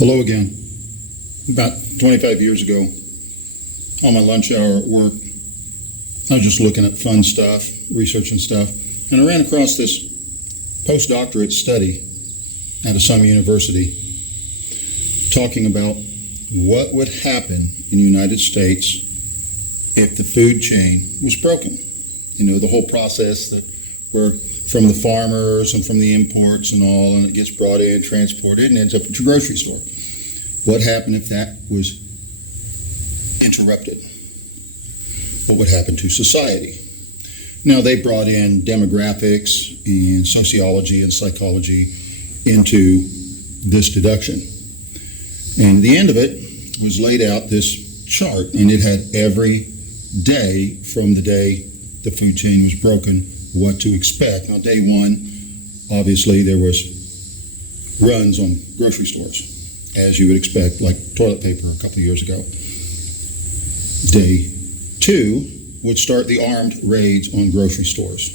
Hello again. About 25 years ago, on my lunch hour at work, I was just looking at fun stuff, researching stuff, and I ran across this postdoctorate study at some university talking about what would happen in the United States if the food chain was broken. You know, the whole process that where from the farmers and from the imports and all, and it gets brought in, transported, and ends up at your grocery store. What happened if that was interrupted? What would happen to society? Now, they brought in demographics and sociology and psychology into this deduction. And the end of it was laid out this chart, and it had every day from the day the food chain was broken, what to expect. Now, day one, obviously, there was runs on grocery stores, as you would expect, like toilet paper a couple of years ago. Day two would start the armed raids on grocery stores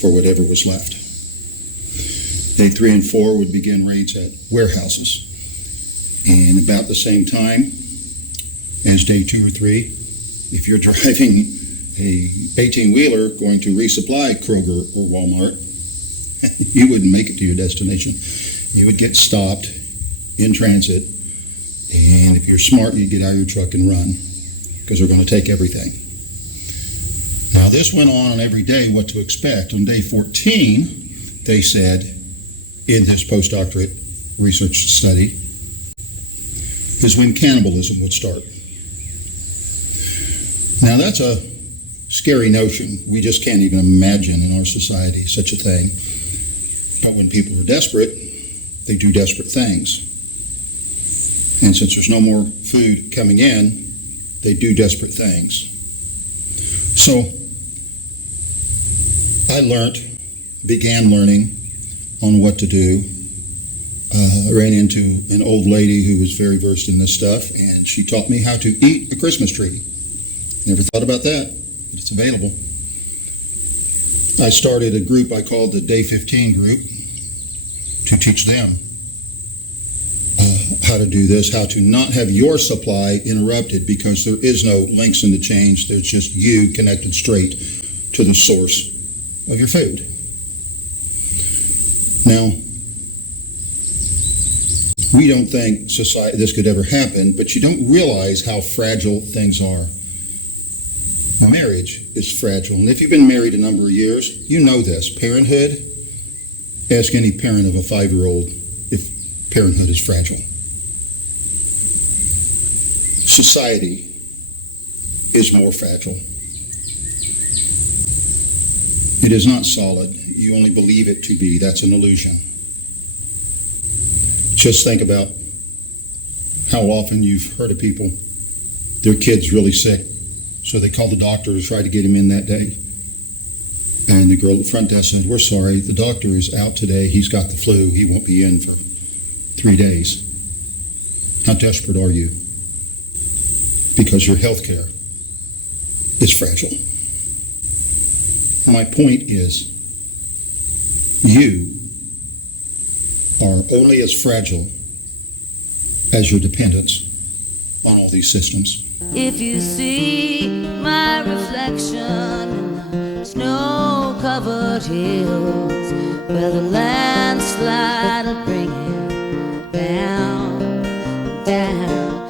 for whatever was left. Day 3 and 4 would begin raids at warehouses. And about the same time as day 2 or 3, if you're driving a 18-wheeler going to resupply Kroger or Walmart, you wouldn't make it to your destination. You would get stopped in transit, and if you're smart, you'd get out of your truck and run, because they're going to take everything. Now, this went on every day, what to expect. On day 14, they said, in this postdoctorate research study, is when cannibalism would start. Now, that's a scary notion. We just can't even imagine in our society such a thing. But when people are desperate, they do desperate things. And since there's no more food coming in, they do desperate things. So I began learning on what to do. I ran into an old lady who was very versed in this stuff, and she taught me how to eat a Christmas tree. Never thought about that, but it's available. I started a group I called the Day 15 group to teach them how to do this, how to not have your supply interrupted, because there is no links in the chains. There's just you connected straight to the source of your food. Now, we don't think this could ever happen, but you don't realize how fragile things are. Marriage is fragile, and if you've been married a number of years, you know this. Parenthood, ask any parent of a 5-year-old if parenthood is fragile. Society is more fragile. It is not solid. You only believe it to be. That's an illusion. Just think about how often you've heard of people, their kid's really sick, so they call the doctor to try to get him in that day. And the girl at the front desk said, "We're sorry, the doctor is out today. He's got the flu. He won't be in for 3 days." How desperate are you? Because your health care is fragile. My point is, you are only as fragile as your dependence on all these systems. If you see my reflection in the snow-covered hills, where the landslide will bring you down, down.